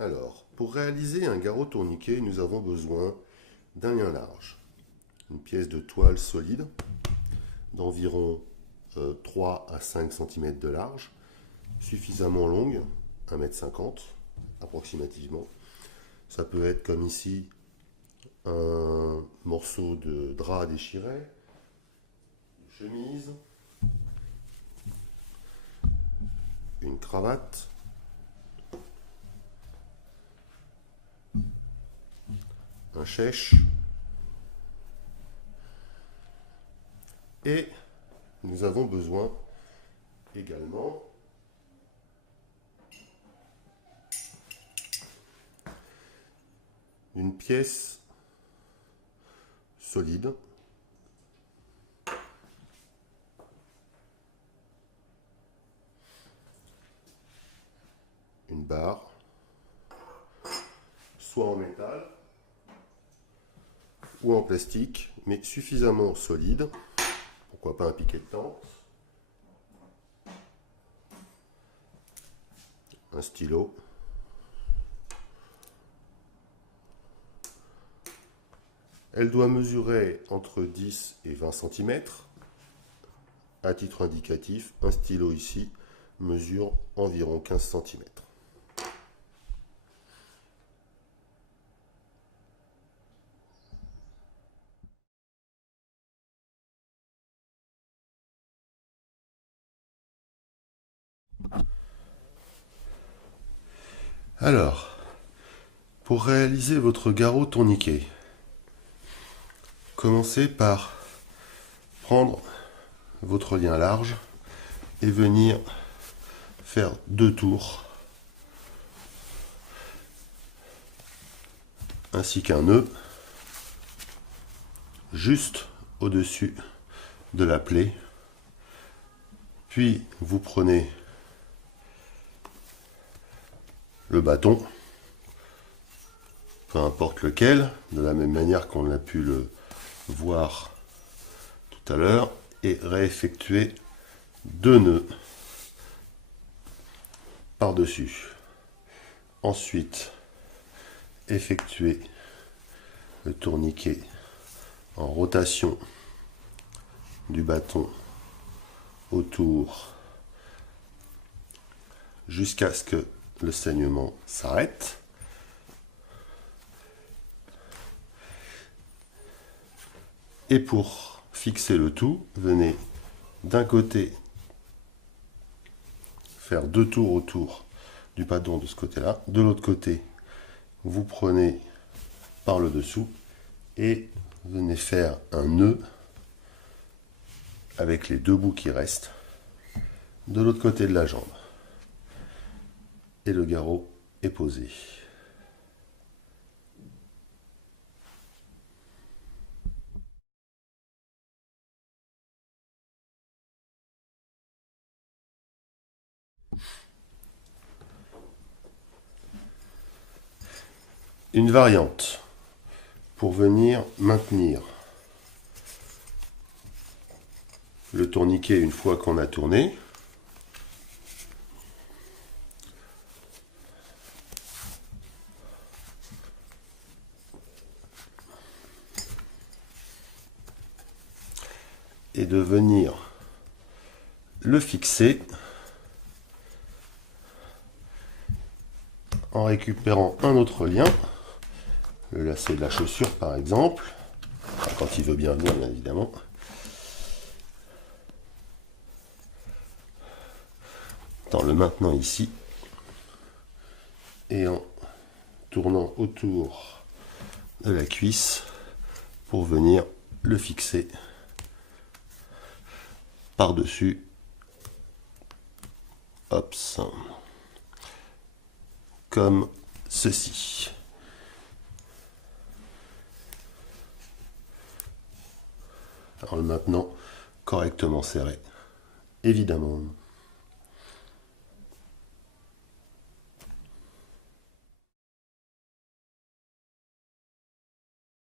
Alors, pour réaliser un garrot tourniquet, nous avons besoin d'un lien large, une pièce de toile solide d'environ 3 à 5 cm de large, suffisamment longue, 1,50 m approximativement. Ça peut être comme ici un morceau de drap déchiré, une chemise, une cravate, un chèche et nous avons besoin également d'une pièce solide, une barre, soit en métal ou en plastique, mais suffisamment solide, pourquoi pas un piquet de tente, un stylo, elle doit mesurer entre 10 et 20 cm. À titre indicatif, un stylo ici mesure environ 15 cm. Alors, pour réaliser votre garrot tourniquet, commencez par prendre votre lien large et venir faire 2 tours ainsi qu'un nœud juste au-dessus de la plaie. Puis vous prenez le bâton, peu importe lequel, de la même manière qu'on a pu le voir tout à l'heure, et réeffectuer 2 nœuds par-dessus. Ensuite, effectuer le tourniquet en rotation du bâton autour jusqu'à ce que le saignement s'arrête. Et pour fixer le tout, venez d'un côté faire 2 tours autour du bâton de ce côté-là. De l'autre côté, vous prenez par le dessous et venez faire un nœud avec les 2 bouts qui restent de l'autre côté de la jambe. Et le garrot est posé. Une variante pour venir maintenir le tourniquet une fois qu'on a tourné. Et de venir le fixer en récupérant un autre lien, le lacet de la chaussure par exemple, quand il veut bien venir bien évidemment, en le maintenant ici et en tournant autour de la cuisse pour venir le fixer par-dessus. Hop, comme ceci. En le maintenant correctement serré, évidemment.